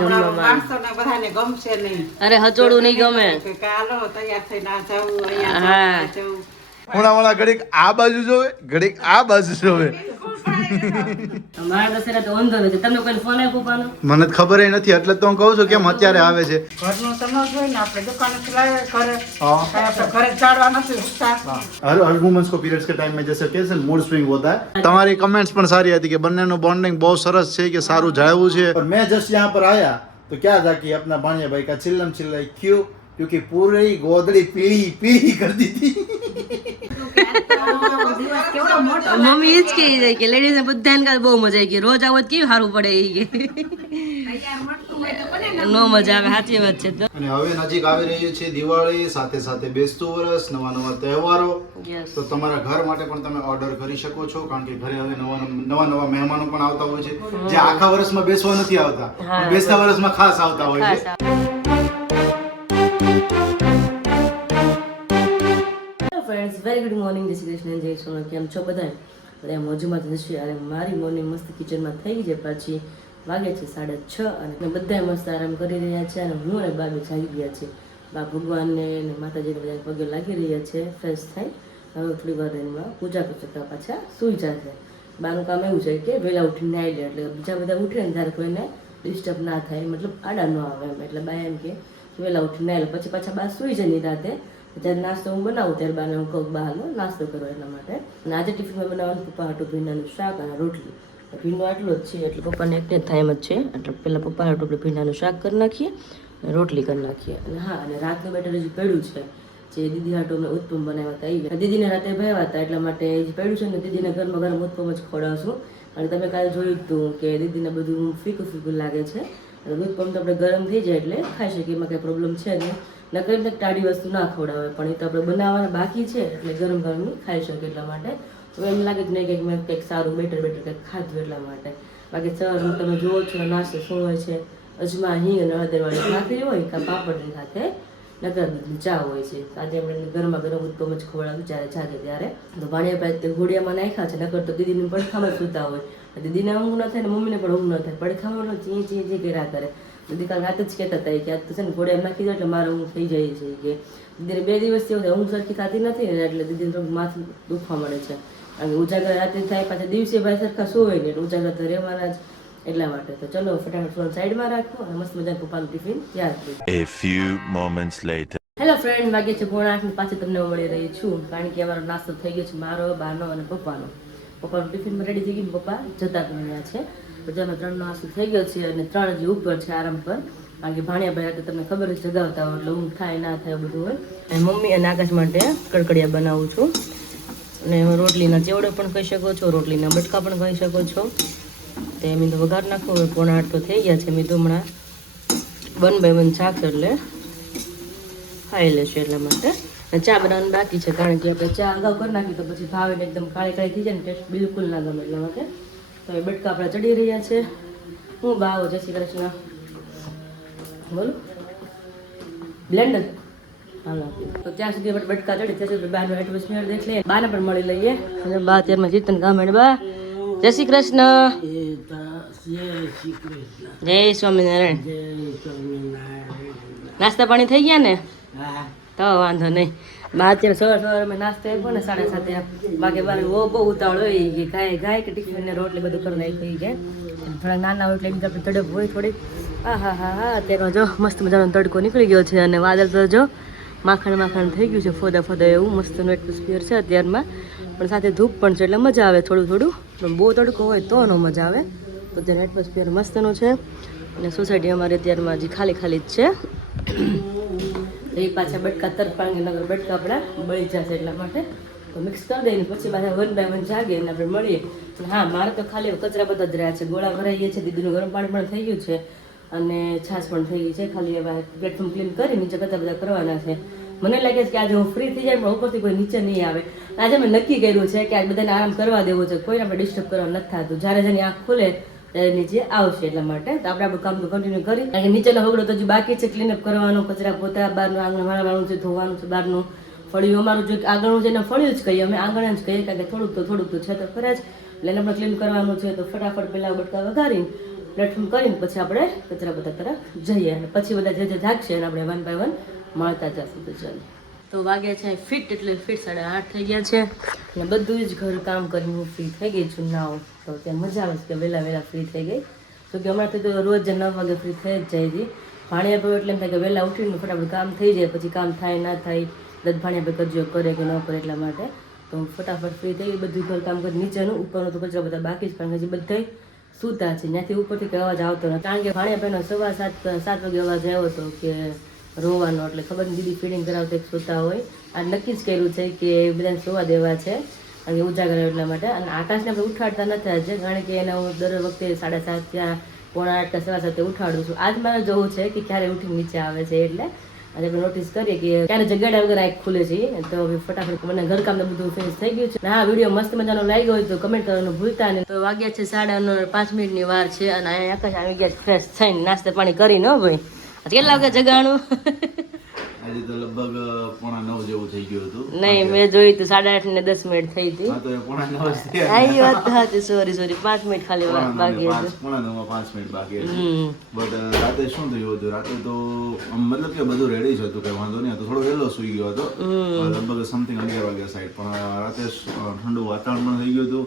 જમવામાં અરે હચોડું નહીં ગમે હા ઓલા ઘડીક આ બાજુ જોવે ઘડીક આ બાજુ જોવે મારા દશેરા તો ઓંધો નથી તમને કોઈ ફોન આપ્યો પપ્પાનો મને જ ખબર નથી એટલે તો હું કહું છું કેમ અત્યારે આવે છે हर वुमेन्स को पीरियड्स के टाइम में जैसे कैसे मूड स्विंग होता है તમારી કમેન્ટ્સ પણ સારી હતી કે બંનેનું બોન્ડિંગ બહુ સરસ છે કે સારું જાળવું છે पर मैं जस्ट यहाँ पर आया तो क्या था कि अपना भाणिया भाई का चिल्लम चिल्लाई क्यों क्योंकि पूरी गोदड़ी पीली पीली कर दी थी મમ્મી એ જ કહી દે કે લેડીઝ ને બધાને બહુ મજા આવી ગઈ રોજ આવો કેવું સારું પડે એ કે નો મજા આવે સાચી વાત છે અને હવે નજીક આવી રહ્યું છે દિવાળી સાથે સાથે બેસતું વર્ષ નવા તહેવારો તો તમારા ઘર માટે પણ તમે ઓર્ડર કરી શકો છો કારણ કે ઘરે હવે નવા મહેમાનો પણ આવતા હોય છે જે આખા વર્ષમાં બેસવા નથી આવતા બેસતા વર્ષમાં ખાસ આવતા હોય છે ફ્રેન્ડ્સ વેરી ગુડ મોર્નિંગ જય શ્રી કૃષ્ણ જય સોના કેમ છો બધા બધા મોજમાં જશે અને મારી મોર્નિંગ મસ્ત કિચનમાં થઈ ગઈ છે પાછી વાગે છે 6:30 અને બધા મસ્ત આરામ કરી રહ્યા છે અને હું અને બાબી જાગી ગયા છે બા ભગવાનને અને માતાજીને બધા પગે લાગી રહ્યા છે ફ્રેશ થઈ હવે થોડી વાર એમાં પૂજા કરતા પાછા સૂઈ જશે બાનું કામ એવું છે કે વહેલા ઉઠીને નાઈ લે એટલે બીજા બધા ઉઠે ને ત્યારે કોઈને ડિસ્ટર્બ ના થાય મતલબ આડા ન આવે એમ એટલે બા એમ કે વહેલા ઉઠીને નાઈ લે પછી પાછા બા સૂઈ જાય નિરાતે જ્યારે નાસ્તો હું બનાવું ત્યારે બાને હું કહું બહારનો નાસ્તો કરો એટલા માટે અને આજે ટિફિનમાં બનાવવાનું પપ્પા હાટું ભીંડાનું શાક અને રોટલી ભીંડો આટલો જ છે એટલે પપ્પાને એકને થાય એમ જ છે એટલે પહેલાં પપ્પા હાટું ભીંડાનું શાક કરી નાખીએ અને રોટલી કરી નાખીએ અને હા અને રાતનું બેટર હજી પડ્યું છે જે દીદી હાટું અમે ઉત્પમ બનાવ્યા હતા એ દીદીને રાતે ભર્યા હતા એટલા માટે જે પડ્યું છે ને દીદીને ગરમ ગરમ ઉત્પમ જ ખવડાવશું અને તમે કાલે જોયું હતું કે દીદીને બધું ફીકું ફીકું લાગે છે અને ઉત્પમ તો આપણે ગરમ થઈ જાય એટલે ખાઈ શકીએ એમાં કંઈ પ્રોબ્લેમ છે નહીં નકર ને ટાઢી વસ્તુ ના ખવડાવે પણ એ તો આપણે બનાવવાના બાકી છે એટલે ગરમ ગરમ ખાઈ શકીએ એટલા માટે તો એમ લાગે કે નહીં કંઈક મેં કંઈક સારું બેટર કંઈક ખાધું એટલા માટે બાકી સવારમાં તમે જુઓ છો નાસ્તો શું હોય છે અજમા હિંગ અને હળદરવાળી ભાખરી હોય કાં પાપડની સાથે નકર દૂધની ચા હોય છે આજે આપણે ગરમા ગરમ ઉત્પમ જ ખવડાવ્યું જ્યારે જાગે ત્યારે તો ભાણિયા ભાઈ ઘોડિયામાં નાખ્યા છે નકર તો દીદીને પડખામાં સૂતા હોય દીદીને ઊંઘ ન થાય ને મમ્મીને પણ ઊંઘ ન થાય પડખામાં ચી ચી ચી કર્યા કરે દીદી કાલ રાત જ કહેતા હતા કે આજ તો છે ને ઘોડિયા નાખી દો એટલે મારે ઊંઘ થઈ જાય છે કે દીદીને 2 દિવસથી એવું થાય ઊંઘ સરખી થતી નથી ને એટલે દીદીને થોડું માથું દુખવા મળે છે અને ઉજાગર રાતે થાય પાછા દિવસે ભાઈ સરખા શું હોય ને એટલે ઉજાગર તો રહેવાના જ એટલા માટે તો ચલો ફટાફટ ફોન સાઈડમાં રાખો અને મસ્ત મજાનું પપ્પાનું ટિફિન તૈયાર કરી A few moments later. Hello friend વાગે છે 8:30 પાછી તમને મળી રહી છું કારણ કે અમારો નાસ્તો થઈ ગયો છે મારો બાનો અને પપ્પાનું ટિફિનમાં રેડી થઈ ગયું પપ્પા જતા રહ્યા છે બધાનો 3 નાસ્તો થઈ ગયો છે અને 3 હજી ઉપર છે આરામ પર કારણ કે ભાણિયા ભાઈ તો તમને ખબર છે જગાવતા હોય એટલે ઊંઘ થાય ના થાય બધું હોય અને મમ્મી અને આકાશ માટે કડકડિયા બનાવું છું અને રોટલીના ચેવડો પણ કહી શકો છો રોટલીના બટકા પણ કહી શકો છો તે મેં તો વઘાર નાખો 7:45 તો થઈ ગયા છે મેં તો હમણાં 1 by 1 શાક એટલે ખાઈ લેશું એટલા માટે અને ચા બનાવવાનું બાકી છે કારણ કે આપણે ચા અગાઉ કરી નાખી તો પછી ભાવે ને એકદમ કાળી કાળી થઈ જાય ને ટેસ્ટ બિલકુલ ના ગમે એટલા માટે તો એ બટકા આપણા ચડી રહ્યા છે હું બાવો જય શ્રી કૃષ્ણ બોલો બ્લેન્ડર હાલો તો ત્યાં સુધી આપણે બટકા ચડી ત્યાં સુધી બારનો એટમોસ્ફિયર દેખ લઈએ બાને પણ મળી લઈએ અને બા ત્યારમાં ચિંતન ગામડે બા જય શ્રી કૃષ્ણ જય સ્વામિનારાયણ નાસ્તા પાણી થઈ ગયા ને તો વાંધો નહીં બા અત્યારે સવાર મેં નાસ્તો આપ્યો ને 7:30 બાકી બાર બહુ ઉતાવળ હોય કે ગાય કે ટિફિન ને રોટલી બધું કરી નાખી જાય થોડા નાના હોય એટલે આપણે તડપ હોય થોડી હા અત્યારે જો મસ્ત મજાનો તડકો નીકળી ગયો છે અને વાદળ તો જો માખણ થઈ ગયું છે ફોદા એવું મસ્તનું એટમોસ્ફિયર છે અત્યારમાં પણ સાથે ધૂપ પણ છે એટલે મજા આવે થોડું પણ બહુ તડકો હોય તો ન મજા આવે તો અત્યારે એટમોસ્ફિયર મસ્તનું છે અને સોસાયટી અમારે અત્યારમાં હજી ખાલી જ છે એ પાછા બટકા તરપાંગે નગર બટકા આપણા બળી જશે એટલા માટે તો મિક્સ કરી દઈને પછી પાછા 1 by 1 જાગે અને આપણે મળીએ હા મારે તો ખાલી કચરા બધા જ રહ્યા છે ગોળા ભરાઈએ છે દીદીનું ગરમ પાણી પણ થઈ ગયું છે અને છાશ પણ થઈ ગઈ છે ખાલી હવે પ્લેટફોર્મ ક્લીન કરી નીચે બધા કરવાના છે મને લાગે છે કે આજે હું ફ્રી થઈ જાય પણ ઉપરથી કોઈ નીચે નહીં આવે આજે મેં નક્કી કર્યું છે કે આજે બધાને આરામ કરવા દેવો છે કોઈને આપણે ડિસ્ટર્બ કરવા નથી થતું જ્યારે જેની આંખ ખુલે ત્યારે નીચે આવશે એટલા માટે તો આપણે આપણું કામ તો કન્ટિન્યુ કરી કારણ કે નીચેનો હગડો તો હજી બાકી છે ક્લીનઅપ કરવાનું કચરા પોતા બહારનું આંગણ વાળવાનું છે ધોવાનું છે બહારનું ફળિયું અમારું જો આગળનું છે એને ફળિયું જ કહીએ અમે આંગણ જ કહીએ કારણ કે થોડુંક તો છે તો ખરા જ એટલે એને આપણે ક્લીન કરવાનું છે તો ફટાફટ પહેલાં બટકા વઘારીને પ્લેટફોર્મ કરીને પછી આપણે કચરા બધા તરફ જઈએ અને પછી બધા જે જાગશે અને આપણે 1 by 1 મળતા જશું. તો ચાલો, તો વાગ્યા છે ફિટ, એટલે ફિટ 8:30 થઈ ગયા છે અને બધું જ ઘર કામ કરીને હું ફ્રી થઈ ગઈ છું નાવ. તો ત્યાં મજા આવે છે કે વહેલા ફ્રી થઈ ગઈ. તો કે હમણાંથી તો રોજ 9 વાગે ફ્રી થઈ જ જાય છે. ભાણિયા ભાઈ એટલે એમ થાય કે વહેલા ઉઠીને ફટાફટ કામ થઈ જાય, પછી કામ થાય ના થાય દસ ભાણિયા ભાઈ કરજો કરે કે ન કરે, એટલા માટે તો ફટાફટ ફ્રી થઈ ગઈ. બધું ઘર કામ કરી નીચેનું, ઉપરનું તો કચરા બધા બાકી જ, કારણ કે હજી બધા સૂતા છે. ત્યાંથી ઉપરથી કંઈ અવાજ આવતો નથી, કારણ કે ભાણિયા ભાઈનો 7:15 વાગે અવાજ આવ્યો હતો કે રોવાનો, એટલે ખબર નહીં દીદી ફીડિંગ કરાવતા એક સૂતા હોય. આ નક્કી જ કર્યું છે કે બધાને સુવા દેવા છે, કારણ કે ઉજાગર એટલા માટે. અને આકાશને આપણે ઉઠાડતા નથી આજે, કારણ કે એને હું દર વખતે 7:30 ત્યાં 7:45 કે 7:15 ઉઠાડું છું. આજ મારે જોવું છે કે ક્યારે ઉઠીને નીચે આવે છે, એટલે આજે આપણે નોટિસ કરીએ કે ક્યારે જગાડ્યા વગર આંખ ખુલે છે. તો હવે ફટાફટ મને ઘરકામ બધું ફિનિશ થઈ ગયું છે. હા, વિડીયો મસ્ત મજાનો લાગ્યો હોય તો કમેન્ટ કરવાનું ભૂલતા નહીં. તો વાગ્યા છે 5:05 મિનિટની વાર છે અને અહીંયા આકાશ આવી ગયા ફ્રેશ થઈને નાસ્તા પાણી કરીને. ભાઈ કેટલા વાગે જગાણું? આજે તો લગભગ 8:45 જેવું થઈ ગયું હતું. નહીં, મેં જોઈ તો 8:30 ને 10 મિનિટ થઈ હતી. હા, તો 8:45 થયા. આ ઈ વાત હતી, સોરી 5 મિનિટ ખાલી બાકી હતી. 8:45 મિનિટ બાકી હતી. બટ રાતે શું થયું હતું, રાતે તો મતલબ કે બધું રેડી જ હતું, કઈ વાંધો નહીં હતો. થોડો વહેલો સુઈ ગયો હતો, લગભગ સમથિંગ 11 વાગ્યા સાઈડ. પણ રાતે ઠંડુ વાતાવરણ પણ થઈ ગયું હતું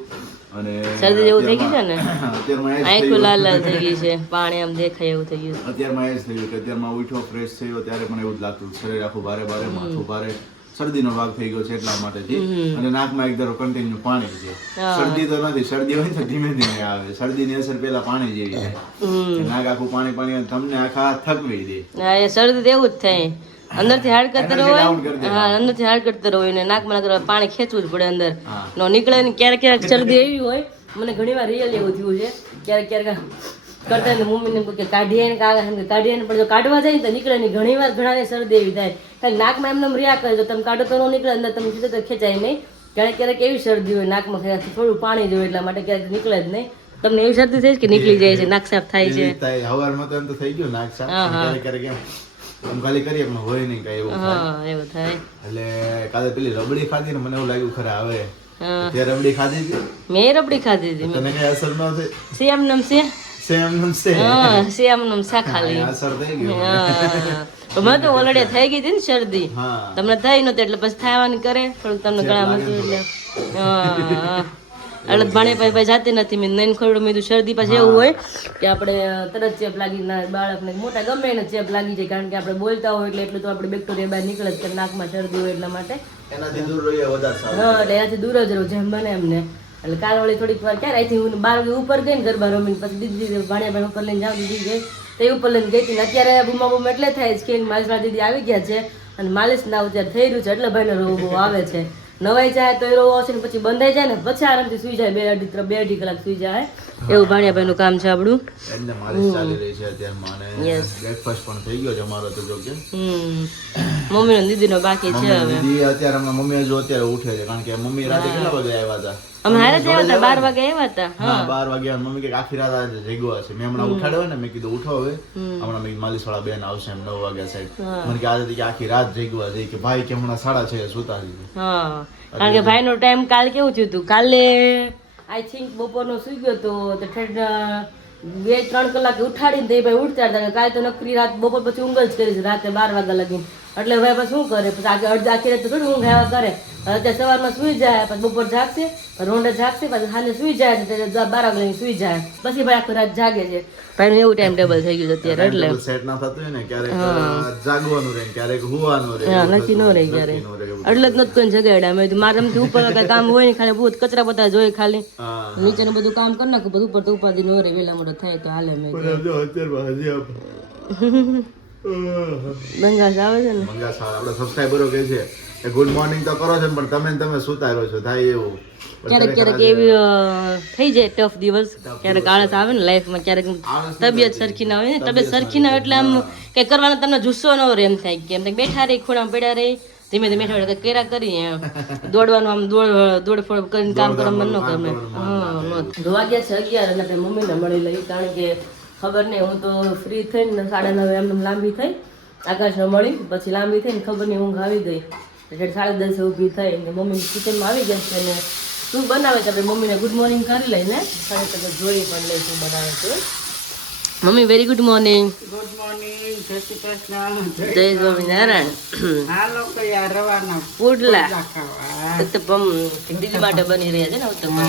અને શરદી જેવું થઈ ગયું છે ને, અત્યારમાં આંખો લાલ લાલ થઈ ગઈ છે, પાણી આમ દેખાય એવું થઈ ગયું છે. અત્યારમાં એ જ થયું કે અત્યારમાં ઉઠ્યો ફ્રેશ થયો ત્યારે પણ એવું જ લાગતું, શરીર આખું ભારે ભારે, માથું ભારે, શરદીનો ભાગ થઈ ગયો છે એટલા માટેથી. અને નાકમાં એક ધારો કન્ટિન્યુ પાણી છે. શરદી તો નથી, શરદી હોય તો ધીમે ધીમે આવે. શરદીની અસર પેલા પાણી જેવી છે, નાક આખું પાણી પાણી તમને આખા થકવી દે. હા, એ શરદી તો એવું જ થાય, અંદરથી હાડ કરતર હોય. હા, અંદરથી હાડ કરતર હોય ને નાકમાં પાણી ખેંચવું જ પડે અંદર, નો નીકળે ને. ક્યારેક ક્યારેક શરદી એવી હોય, મને ઘણી વાર રિયલ એવું થયું છે, ક્યારેક ક્યારેક કરતા ને મમ્મીને કે કાઢીએ ને કાઢીએ ને, પણ જો કાઢવા જાય ને તો નીકળે નહીં. ઘણી વાર ઘણાને શરદી એવી થાય, કારણ નાકમાં એમને રહ્યા કરે, તો તમે કાઢો તો ન નીકળે, અંદર તમે સીધો તો ખેંચાય નહીં. ક્યારેક ક્યારેક એવી શરદી હોય નાકમાં થોડું પાણી જોઈએ એટલા માટે ક્યારેક નીકળે જ નહીં. તમને એવી શરદી થઈ કે નીકળી જાય છે, નાક સાફ થાય છે? હવારમાં તો એમ તો થઈ ગયું નાક સાફ, ક્યારેક ક્યારેક એમ ખાલી કરીએ પણ હોય નહીં કઈ એવું. હા, એવું થાય. એટલે કાલે પેલી રબડી ખાધી ને મને એવું લાગ્યું ખરા હવે તે રબડી ખાધી હતી. મેં રબડી ખાધી હતી. તને કઈ અસર ન થઈ? સેમ નમ છે, સેમ નમ છે. હા, સેમ નમ સા ખાલી અસર થઈ ગઈ. હા, મને તો ઓલરેડી થઈ ગઈ હતી ને શરદી, તમને થઈ નહોતી એટલે પછી થવાની કરે થોડુંક તમને ગળામાં હતું એટલે. હા, એટલે ભાણે ભાઈ જાતી નથી. મેં નૈન ખોડું મેં શરદી પાછી એવું હોય કે આપણે તરત ચેપ લાગી, બાળકને મોટા ગમે એને ચેપ લાગી જાય, કારણ કે આપણે બોલતા હોય એટલે એટલું તો આપણે બેક્ટેરિયા બહાર નીકળે જ, નાકમાં શરદી હોય એટલા માટે. એનાથી દૂર રહીએ વધારે સારું. હા, એટલે એનાથી દૂર જ રહું જેમ બને એમને. એટલે કાલવાળી થોડીક વાર ક્યારે અહીંથી હું 12 વાગે ઉપર ગઈ ને ગરબા રમીને, પછી દીદી ભાણિયા ભાઈ ઉપર લઈને જાવ, દીદી ગઈ તે ઉપર લઈને ગઈ હતી ને. અત્યારે બૂમા બૂમ એટલે થાય છે કે માલિશવાળા દીદી આવી ગયા છે અને માલિશ ના અત્યારે થઈ રહ્યું છે, એટલે ભાઈને રોવું બહુ આવે છે. નવાઈ જાય તો એ રોવો આવશે ને પછી બંધાઈ જાય ને પછી આરામથી સુઈ જાય, 2-2.5 કલાક સુઈ જાય. એવું ભાણિયા ભાઈનું કામ છે આપણું. એટલે માલિશ ચાલી રહી છે અત્યારમાં અને બ્રેકફાસ્ટ પણ થઈ ગયો છે અમારો તો જો કે. મમ્મી ને દીદી નો બાકી છે હવે. દીદી અત્યારે હમણાં મમ્મી જો અત્યારે ઉઠે છે, કારણ કે મમ્મી રાતે કેટલા વાગે આવ્યા હતા? અમે હારે જ આવ્યા હતા, 12 વાગે આવ્યા હતા. હા, 12 વાગે મમ્મી કે આખી રાત આજે જગ્યા છે. મેં હમણાં ઉઠાડ્યો ને, મેં કીધું ઉઠો હવે, હમણાં મેં માલિશ વાળા બેન આવશે એમ 9 વાગ્યા સાઈડ. મને કે આજે કે આખી રાત જગ્યા છે, કે ભાઈ કે હમણાં 6:30 સુતા છે. હા, કારણ કે ભાઈ નો ટાઈમ કાલ કેવું થયું હતું, કાલે આઈ થિંક બપોરનો સુઈ ગયો તો 2-3 કલાકે ઉઠાડીને તે ભાઈ ઉઠતા હતા. કાલે તો નકરી રાત બપોર પછી ઊંઘ જ કરી છે, રાતે 12 વાગ્યા લગીને. એટલે ભાઈ પછી શું કરે, પછી આખી રાત તો થોડી ઊંઘ આવ્યા કરે. અત્યારે સવારમાં સુઈ જાય, પછી બપોર જાગશે, રોંડે જાગશે, પછી સાંજે સુઈ જાય, 12 વાગે સુઈ જાય, પછી ભાઈ આખી રાત જાગે છે. ભાઈ એવું ટાઈમ ટેબલ થઈ ગયું અત્યારે, એટલે સેટ ના થતું હોય ને, ક્યારેક જાગવાનું રહે, ક્યારેક હુવાનું રહે. હા, નક્કી ન રહી ક્યારે, એટલે જ નથી કોઈને જગાડ્યા. મેં મારે એમથી ઉપર કઈ કામ હોય ને, ખાલી બહુ કચરા બધા જોઈએ, ખાલી નીચેનું બધું કામ કરી નાખું, બધું ઉપર તો ઉપાધિ ન રહે, વેલા મોટો થાય તો હાલે. મેં બંગાસ આવે છે ને, બંગાસ આપણા સબસ્ક્રાઇબરો કહે છે કે ગુડ મોર્નિંગ તો કરો છો પણ તમે સુતા રહો છો, થાય એવું. ક્યારેક ક્યારેક એવી થઈ જાય ટફ દિવસ, ક્યારેક આળસ આવે ને લાઈફમાં, ક્યારેક તબિયત સરખી ના હોય ને, તબિયત સરખી ના હોય એટલે આમ કઈ કરવાનો તમને જુસ્સો ન રહે, એમ થાય કે એમ બેઠા રહી, ખોડામાં પડ્યા રહી, ધીમે ધીમે બેઠા કેરા કરી એમ દોડવાનું, આમ દોડફોડ કરીને કામ કરવાનું મન ન ગમે. હા, વાગ્યા છે 11 અને આપણે મમ્મીને મળી લઈ, કારણ કે ખબર નહીં, હું તો ફ્રી થઈને 9:30 એમ લાંબી થઈ, આકાશને મળી, પછી લાંબી થઈને ખબર નહીં ઊંઘ આવી ગઈ, એટલે 10:30 ઊભી થઈ ને મમ્મી કિચનમાં આવી ગયા છે અને શું બનાવે છે આપણે મમ્મીને ગુડ મોર્નિંગ કરી લઈને, ખાલી તમે જોઈ પણ લઈ શું બનાવે છે. Mummy very good morning. Good morning, જય શ્રી કૃષ્ણ, જય સ્વામિનારાયણ. હાલો કયા રવાના પુડલા ખાવા. ઉત્તપમ દીદી માટે બની રહ્યા છે ને ઉત્તપમ.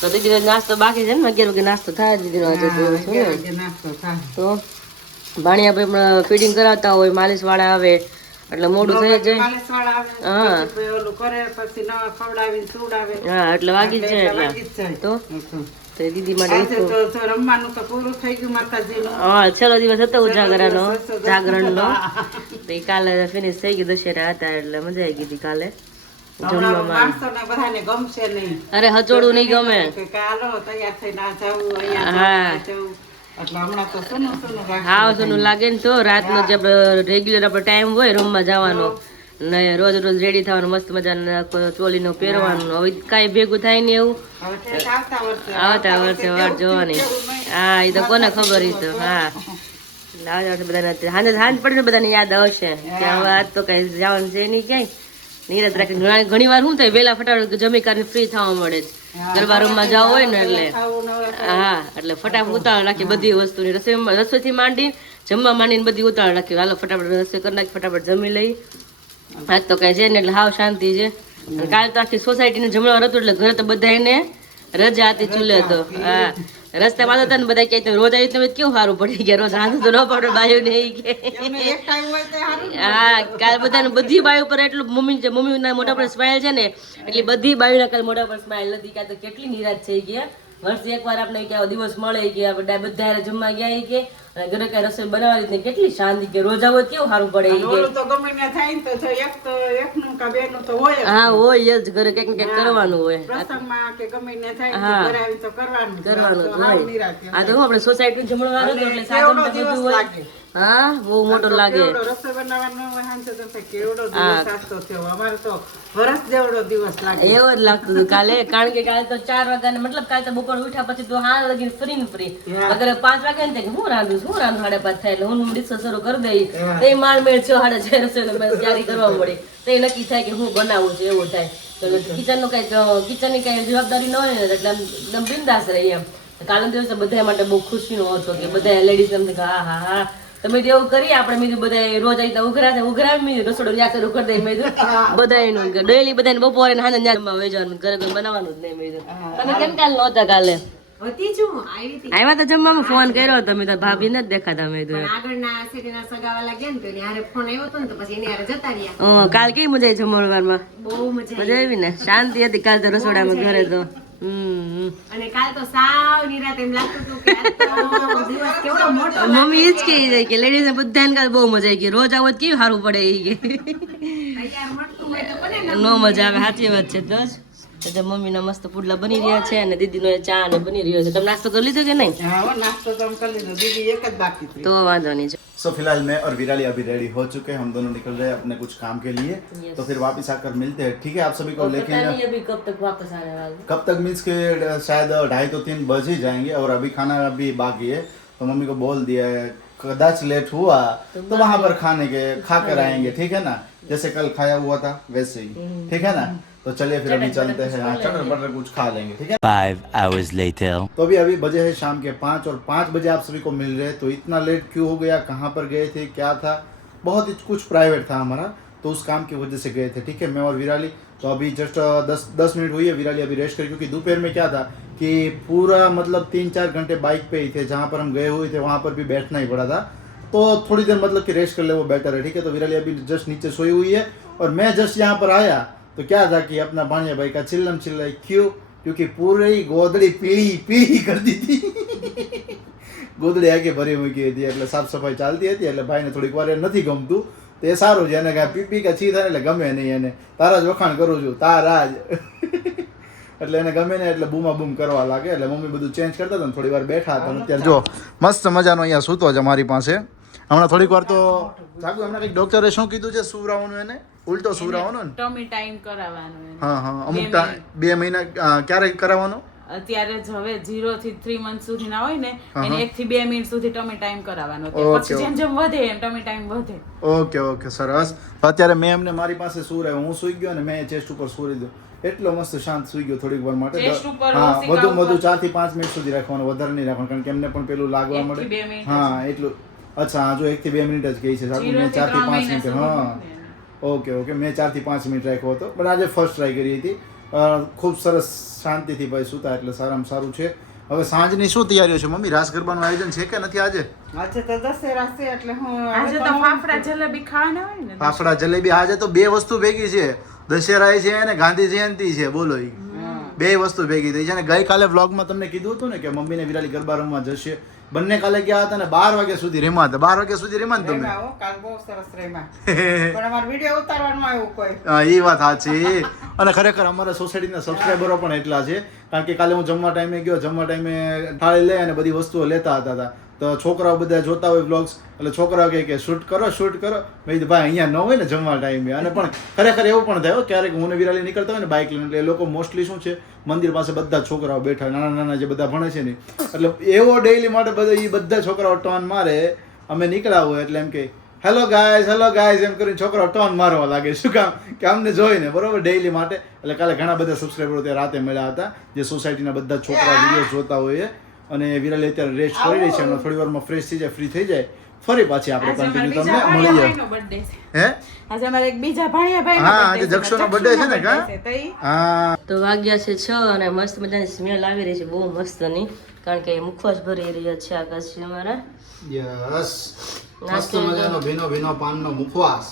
તો દીદી નાસ્તો બાકી છે ને 11 વાગે નાસ્તો થાય દીદી નો આજે તો શું ને કે નાસ્તો થાય. તો ભાણિયા ભાઈ ફીડિંગ કરાવતા હોય માલિશ વાળા આવે એટલે મોડું થઈ જાય. માલિશ વાળા આવે, હા. પછી ઓલું કરે, પછી નવા ખવડાવીને સુવડાવે. હા એટલે વાગી જ જાય વાગી જ એટલે જાય. તો તો દીદી માટે આજે તો રમવાનું તો પૂરું થઈ ગયું માતાજીનું. હા છેલ્લો દિવસ હતો ઉજાગરાનો જાગરણનો તો એ કાલે ફિનિશ થઈ ગયું દશેરા હતા એટલે મજા આવી ગઈ હતી કાલે હમણાં જમવામાં. માણસોને બધાને ગમશે નહીં. અરે હચોડું નહીં ગમે. કે હાલો તૈયાર થઈને આ જવું, અહીંયા હા. જવું. એટલે હમણાં તો સોનું સોનું રાખે. હાવ સોનું લાગે ને તો રાતનો જે રેગ્યુલર આપણો ટાઈમ હોય રૂમમાં જવાનો ને રોજ રોજ રેડી થવાનું મસ્ત મજાનું ચોલીનું પહેરવાનું હવે કાંઈ ભેગું થાય ને એવું હવે ઠેઠ આવતા વર્ષે વાટ જોવાની. હા એ તો કોને ખબર ઈ તો. હા એટલે આવતા વર્ષે બધાને સાંજ પડીને બધાને યાદ આવશે કે હવે આજ તો કઈ જવાનું છે નહીં ક્યાંય નિરાત રાખી. ઘણી વાર શું થાય વેલા ફટાફટ જમી કરીને ફ્રી થવા મળે છે ગરબા રૂમમાં જવું હોય ને એટલે. હા એટલે ફટાફટ ઉતાવળ રાખી બધી વસ્તુની રસોઈથી માંડી જમવા માંડીને બધી ઉતાવળ રાખી હાલો ફટાફટ રસોઈ કરી નાખી ફટાફટ જમી લઈ. આજ તો કઈ છે ને એટલે હાવ શાંતિ છે. કાલે તો આખી સોસાયટીને જમણવાર હતું એટલે ઘરે તો બધાને રજા હતી ચૂલે તો. હા રસ્તામાં હતા ને બધા કે રોજ આવી તમે કેવું સારું પડી ગયા રોજ હાથ તો ન પડે બાયું નહીં કે. એક ટાઈમ હોય તો સારું. હા કાલે બધાને બધી બાયું પર એટલું મમ્મીના મોઢા પર સ્માઈલ છે ને એટલી બધી બાયુના કાલે મોઢા પર સ્માઈલ નથી. કાં તો કેટલી નિરાશ થઈ ગયા. વર્ષે એકવાર આપણે કે આવો દિવસ મળે કે આપણે બધા જમવા ગયા કે અને ઘરે કઈ રસોઈ બનાવવાની ને કેટલી શાંતિ કે રોજ આવો કેવું સારું પડે ઈ કે. ઓલું તો ગમે ને થાય ને તો એકનું કે બેનું તો હોય જ. હા હોય જ ઘરે કંઈક ને કંઈક કરવાનું હોય. પ્રસંગમાં કે ગમે ને થાય ને તો ઘરે આવીને તો કરવાનું જ. કરવાનું જ તો હાવ હોય. નિરાંત. આ તો આપણે સોસાયટી જમણવાર હતું એટલે સાદું કેવડો બધું દિવસ હોય. લાગે. હા બહુ મોટો લાગે. કેવડો રસોઈ બનાવવાનો હોય હાંજે તો થાય કેવડો દિવસ આસ્તો થયો. અમારે તો વરસ જેવડો દિવસ લાગે. એવું જ લાગતું હતું કાલે કારણ કે કાલે તો 4 વાગ્યા મતલબ કાલે તો બપોર ઉઠ્યા પછી તો હાલ લગીને ફ્રી ને ફ્રી અગર 5 વાગ્યા ને હું રાંધું 5:30 થાય એટલે હું ડિસ્કસ શરૂ કરી દઈ તે માળ મેળ 6:30 રસોઈ તૈયારી કરવા મળે તો એ નક્કી થાય કે હું બનાવું છું એવું થાય. તો કિચન નું કિચનની કઈ જવાબદારી ન હોય ને એટલે એકદમ બિંદાસ રહી એમ. કાલે દિવસે બધા માટે બહુ ખુશીનો હતો કે બધા લેડીઝ એમ કે હા હા હા તમે એવું કરીએ આપણે મેં બધા રોજ આવી ઉઘરાવી રસોડો ત્યાં શરૂ કરી દઈ મેં બધા એનું ડેલી બધાને બપોરે ને હાંજે જમવા વેચવાનું ઘરે કોઈ બનાવવાનું જ નહીં મેં. તમે કેમ કાલ નહોતા કાલે હતી છું આવી હતી આવ્યા તો જમવામાં ફોન કર્યો તમે તો ભાભી ને જ દેખાતા મેં તો. આગળના સિટીના સગાવાલા ગયા ને તો એની હારે ફોન આવ્યો હતો ને તો પછી એની હારે જતા રહ્યા. કાલ કેવી મજા આવી જમણવારમાં? બહુ મજા મજા આવી ને શાંતિ હતી કાલ તો રસોડામાં ઘરે તો. અને કાલ તો સાવ નિરાત એમ લાગતું હતું કે આજ તો દિવસ કેવડો મોટો મમ્મી એ જ કહી જાય કે લેડીઝ બધાને કાલ બહુ મજા આવી ગઈ રોજ આવો તો કેવું સારું પડે એ કે તૈયાર મળતું હોય તો બને ને. નો મજા આવે સાચી વાત છે. તો મમ્મીના મસ્ત પુડલા બની રહ્યા છે અને દીદીનો ચા ને બની રહ્યો છે. તમે નાસ્તો કરી લીધો કે નહીં? હા હો, નાસ્તો તો કરી લીધો. દીદી એક જ બાકી હતી. તો વાંધો નહીં. सो फिलहाल मैं और विराली अभी रेडी हो चुके हैं. हम दोनों निकल रहे हैं अपने कुछ काम के लिए. तो फिर वापस आकर मिलते हैं. ठीक है आप सभी को लेके पता नहीं अभी कब तक वापस आने वाले. कब तक मीन्स के शायद 2:30 तो 3 बज ही जाएंगे और अभी खाना अभी बाकी है. तो मम्मी को बोल दिया है कदाच लेट हुआ तो वहां पर खाने के खा कर आएंगे. ठीक है ना जैसे कल खाया हुआ था वैसे ही. ठीक है ना तो चलिए फिर अभी चलते हैं. हाँ चटर बटर कुछ खा लेंगे. ठीक है 5 hours later. तो अभी बजे है शाम के 5 और 5 बजे आप सभी को मिल रहे हैं. तो इतना लेट क्यों हो गया कहाँ पर गए थे क्या था बहुत ही कुछ प्राइवेट था हमारा तो उस काम की वजह से गए थे. ठीक है मैं और विराली तो अभी जस्ट 10 मिनट हुई है. विराली अभी रेस्ट करी क्योंकि दोपहर में क्या था कि पूरा मतलब 3-4 घंटे बाइक पे ही थे. जहाँ पर हम गए हुए थे वहाँ पर भी बैठना ही पड़ा था. तो थोड़ी देर मतलब कि रेस्ट कर ले वो बेटर है. ठीक है तो विराली अभी जस्ट नीचे सोई हुई है और मैं जस्ट यहाँ पर आया तो क्या था कि अपना भाणिया भाई का चिल्लम चिल्लाई क्यों क्योंकि पूरी गोदड़ी पीली कर दी थी. ગોદડી આગે ભરી મૂકી હતી એટલે સાફ સફાઈ ચાલતી હતી એટલે ભાઈને થોડીક વાર નથી ગમતું તો એ સારું છે એને કાંઈ પીપી કે છી થાય એટલે ગમે નહીં એને તારા જ વખાણ કરું છું તારા જ એટલે એને ગમે ને એટલે બૂમા બૂમ કરવા લાગે એટલે મમ્મી બધું ચેન્જ કરતા હતા ને થોડી વાર બેઠા હતા અત્યારે જો મસ્ત મજાનો અહીંયા સૂતો છે અમારી પાસે હમણાં થોડીક વાર તો જાગું હમણાં કંઈક ડોક્ટરે શું કીધું છે સુવરાવાનું એને ઉલટો સુવરાવાનો ને ટમી ટાઈમ કરાવવાનું. હા અમુક 2 મહિના ક્યારે કરાવવાનો અત્યારે જ હવે 0 થી 3 મંથ સુધીના હોય ને એને 1 થી 2 મિનિટ સુધી ટમી ટાઈમ કરાવવાનો છે. Okay, પછી જેમ જેમ વધે એમ ટમી ટાઈમ વધે. ઓકે સરસ. અત્યારે મેં એમને મારી પાસે સુરાયો, હું સૂઈ ગયો અને મેં ચેસ્ટ ઉપર સુરી દીધો. એટલો મસ્ત શાંત સૂઈ ગયો થોડીક વાર માટે. Chest ઉપર, હા, ઓશિકા વધુ ઉપર. 4 થી 5 મિનિટ સુધી રાખવાનું, વધારે નહીં રાખવાનું, કારણ કે એમને પણ પેલું લાગવા 1 થી મળે. 2 મિનિટ હા એટલું. અચ્છા, હા, જો 1 થી 2 મિનિટ જ કહી છે. સારું, 0 મેં થી 4 થી 3 5 મહિના મિનિટ. સુધી હા, વધે. ઓકે મેં 4 થી 5 મિનિટ રાખ્યો હતો, પણ આજે ફર્સ્ટ ટ્રાય કરી હતી. ખૂબ સરસ શાંતિથી ભાઈ સુતા, એટલે સારામાં સારું છે. હવે સાંજની શું તૈયારીઓ છે મમ્મી? રાસ ગરબાનું આયોજન છે કે નથી આજે? આજે તો દશેરા છે એટલે હું આજે તો ફાફડા જલેબી ખાવાના હોય ને. ફાફડા જલેબી. આજે તો બે વસ્તુ ભેગી છે, દશેરા છે અને ગાંધી જયંતિ છે. બોલો, ઈ બે વસ્તુ ભેગી થઈ છે. અને ગઈકાલે વ્લોગમાં તમને કીધું હતું ને કે મમ્મી ને વિરાલી ગરબા રમવા જશે. બંને કાલે ગયા હતા ને 12 વાગ્યા સુધી રમ્યા હતા. 12 વાગ્યા સુધી રમ્યા ને તમે? રેમા હો, કાલ બહુ સરસ રેમા. પણ અમાર વિડિયો ઉતારવાનું આવ્યું કોઈ. હા, એ વાત સાચી. અને ખરેખર અમારા સોસાયટીના સબસ્ક્રાઈબરો પણ એટલા છે, કારણ કે કાલે હું જમવા ટાઈમે ગયો, જમવા ટાઈમે થાળી લે અને બધી વસ્તુઓ લેતા હતા. તો છોકરાઓ બધા જોતા હોય વ્લોગ્સ, એટલે છોકરાઓ કહે કે શૂટ કરો. મેં કીધું ભાઈ અહીંયા ન હોય ને જમવા ટાઈમે. અને પણ ખરેખર એવું પણ થાય ક્યારેક હું ને વિરાલી નીકળતા હોય ને બાઇક લઈને, એટલે એ લોકો મોસ્ટલી શું છે, મંદિર પાસે બધા છોકરાઓ બેઠા, નાના જે બધા ભણે છે ને, એટલે એવો ડેઈલી માટે બધા છોકરાઓ ટર્ન મારે. અમે નીકળ્યા હોય એટલે એમ કે હેલો ગાઈઝ એમ કરીને છોકરાઓ ટર્ન મારવા લાગે. શું કામ? કે અમને જોઈને, બરોબર, ડેઈલી માટે. એટલે કાલે ઘણા બધા સબસ્ક્રાઈબરો ત્યાં રાતે મળ્યા હતા, જે સોસાયટીના બધા છોકરા વિડીયો જોતા હોય. અને વિરાલી અત્યારે રેસ્ટ કરી રહી છે, અને થોડી વારમાં ફ્રેશ થઈ જાય, ફ્રી થઈ જાય, ફરી પાછી આપણે કન્ટિન્યુ તમને મળી જાય. બર્થડે છે. હે? આજે અમારે એક બીજા ભાણિયા ભાઈ હા, આજે જક્ષુનો birthday છે ને, કા? હા, તો વાગ્યા છે 6 અને મસ્ત મજાની સ્મેલ આવી રહી છે, બહુ મસ્તની, કારણ કે મુખવાસ ભરી રહ્યા છે આકાશજી અમારા. યસ, મસ્ત મજાનો ભીનો પાનનો મુખવાસ.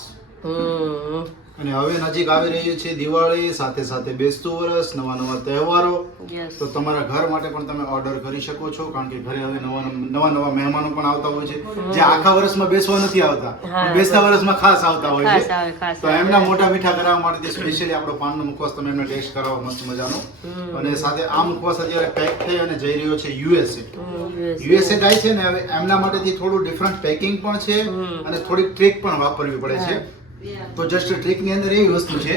અને હવે નજીક આવી રહ્યું છે દિવાળી, સાથે સાથે બેસતું વરસ, નવા તહેવારો. યસ. તો તમારા ઘર માટે પણ તમે ઓર્ડર કરી શકો છો, કારણ કે ઘરે હવે નવા મહેમાનો પણ આવતા હોય છે, જે આખા વર્ષમાં બેસવા નથી આવતા, બેસતા વર્ષમાં ખાસ આવતા હોય ખાસ છે. આવે, ખાસ તો એમના મોટા મીઠા કરાવવા માટે સ્પેશિયલી આપણો પાનનો મુખવાસ તમે એમને ટેસ્ટ કરાવો મસ્ત મજાનો. અને સાથે આ મુખવાસ અત્યારે પેક થઈ અને જઈ રહ્યો છે યુએસએ જાય છે ને, હવે એમના માટેથી થોડું ડિફરન્ટ પેકિંગ પણ છે અને થોડી ટ્રીક પણ વાપરવી પડે છે. તો જસ્ટ ટ્રીકની અંદર એવી વસ્તુ છે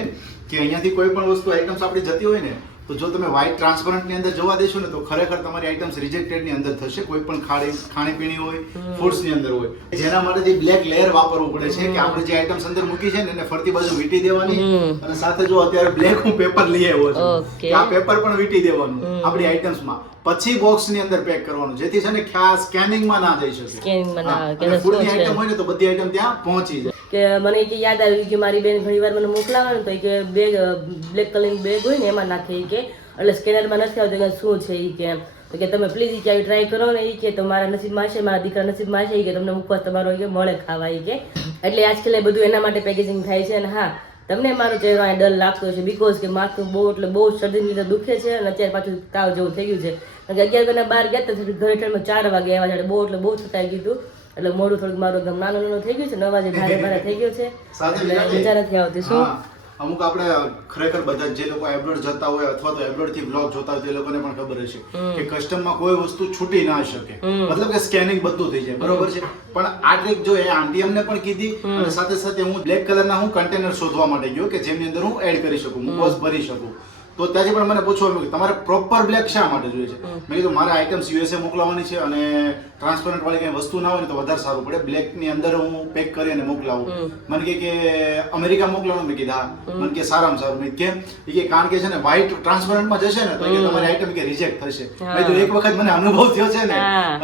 કે અહીંયાથી કોઈ પણ વસ્તુ આઇટમ્સ આપણી જતી હોય ને, તો જો તમે વ્હાઇટ ટ્રાન્સપરન્ટની અંદર જોવા દેશો ને, તો ખરેખર તમારી આઇટમ્સ રિજેક્ટેડની અંદર થશે. કોઈ પણ ખાણીપીણી હોય, ફૂડ્સની અંદર હોય, જેના માટેથી બ્લેક લેયર વાપરવું પડે છે, કે આપણે જે આઇટમ્સ અંદર મૂકી છે ને એને ફરતી બાજુ વીંટી દેવાની. અને સાથે જો અત્યારે બ્લેક હું પેપર લઈ આવ્યો છું, કે આ પેપર પણ વીંટી દેવાનું આપણી આઇટમ્સમાં, પછી બોક્સની અંદર પેક કરવાનું, જેથી છે ને ખાસ સ્કેનિંગમાં ના જઈ શકે. સ્કેનિંગમાં ના આવે, અને ફૂડની આઇટમ હોય ને તો બધી આઇટમ ત્યાં પહોંચી જાય. કે મને કે યાદ આવ્યું કે મારી બેન ઘણી વાર મને મોકલાવે ને, તો કે બેગ બ્લેક કલરની બેગ હોય ને એમાં નાખે કે, એટલે સ્કેનરમાં નથી આવતું કે શું છે એ કે. તો કે તમે પ્લીઝ કે આવી ટ્રાય કરો ને, એ કે તો મારા નસીબમાં છે, મારા દીકરા નસીબમાં છે, કે તમને મુખવાસ તમારો કે મળે ખાવા એ કે. એટલે આજકાલ બધું એના માટે પેકેજિંગ થાય છે. અને હા, તમને મારો ચહેરો આ ડર લાગતો છે, બીકોઝ કે માથું બહુ શરદી લીધે દુખે છે, અને અત્યારે પાછું તાવ જેવું થઈ ગયું છે. કારણ કે 11 બહાર ગયા હતા, ઘરે ટાઈમમાં 4 વાગે આવ્યા છે, બહુ થતાઈ ગયું, એટલે મોડું થોડુંક મારું એકદમ નાનું થઈ ગયું છે, 9 વાગે ભારે થઈ ગયું છે, મજા નથી આવતી. શું અમુક આપણે ખરેખર બધા જે લોકો એબ્રોડ જતા હોય અથવા તો એબ્રોડ થી બ્લોગ જોતા હોય તે લોકોને પણ ખબર હશે કે કસ્ટમમાં કોઈ વસ્તુ છૂટી ના શકે, મતલબ કે સ્કેનિંગ બધું થઈ જાય, બરોબર છે. પણ આ ટ્રીક જો એ આંટી અમને પણ કીધી, અને સાથે સાથે હું બ્લેક કલરના હું કન્ટેનર શોધવા માટે ગયો કે જેમની અંદર હું એડ કરી શકું, મુખવાસ ભરી શકું. તો ત્યાંથી પણ મને પૂછવા આવ્યું કે તમારે પ્રોપર બ્લેક શા માટે જોઈએ છે. મેં કીધું મારે આઇટમ્સ યુએસએ મોકલાવવાની છે, અને ટ્રાન્સપરન્ટ વાળી કઈ વસ્તુ ના હોય ને તો વધારે સારું પડે, બ્લેક ની અંદર હું પેક કરી અને મોકલાવું. મને કે અમેરિકા મોકલાવું. મેં કીધા હા. મને કે સારામાં સારું. મેં કેમ? કે કારણ કે છે ને વ્હાઇટ ટ્રાન્સપરન્ટમાં જશે ને તો કે તમારી આઇટમ કે રિજેક્ટ થશે. મેં તો એક વખત મને અનુભવ થયો છે ને,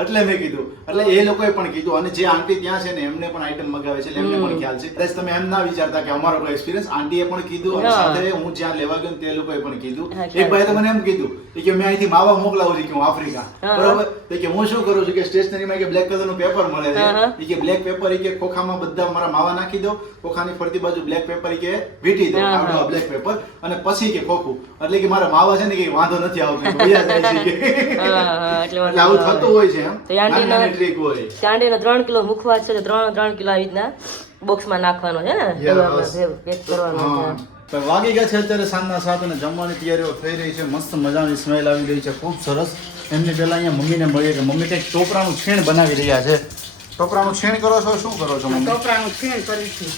એટલે મેં કીધું. એટલે એ લોકોએ પણ કીધું, અને જે આંટી ત્યાં છે ને એમને પણ આઇટમ મગાવે છે, એટલે એમને પણ ખ્યાલ છે. કદાચ તમે એમ ના વિચારતા કે અમારો કોઈ એક્સપિરિયન્સ, આંટીએ પણ કીધું, અને સાથે હું જ્યાં લેવા ગયો તે લોકોએ પણ કીધું. એક ભાઈ તો મને એમ કીધું કે મેં અહીંથી માવા મોકલાવું છું કે હું આફ્રિકા, બરોબર. તો કે હું શું કરું છું કે સ્ટેશનરીમાં કે બ્લેક કલરનું પેપર મળે છે, કે બ્લેક પેપર કે ખોખામાં બધા મારા માવા નાખી દો, ખોખાની ફરતી બાજુ બ્લેક પેપર કે વીટી દો, આવડો બ્લેક પેપર, અને પછી કે ખોખું, એટલે કે મારા માવા છે ને કે વાંધો નથી આવતો, ભૈયા જાય છે કે. એટલે આવું થતું હોય છે. એમ નાની ટ્રીક હોય. ચાંડીનો 3 કિલો મુખવાસ છે, 3 કિલો આવી રીતના બોક્સમાં નાખવાનો છે ને, પેક કરવાનો. તો વાગી ગયા છે અત્યારે સાંજના 7 અને જમવાની તૈયારીઓ થઈ રહી છે. મસ્ત મજાની સ્મેલ આવી રહી છે, ખૂબ સરસ. એમની પહેલા અહીંયા મમ્મીને મળીએ કે મમ્મી કંઈક ટોપરાનું છીણ બનાવી રહ્યા છે. ટોપરાનું છીણ કરો છો? શું કરો છો મમ્મી? ટોપરાનું છીણ કરીશું.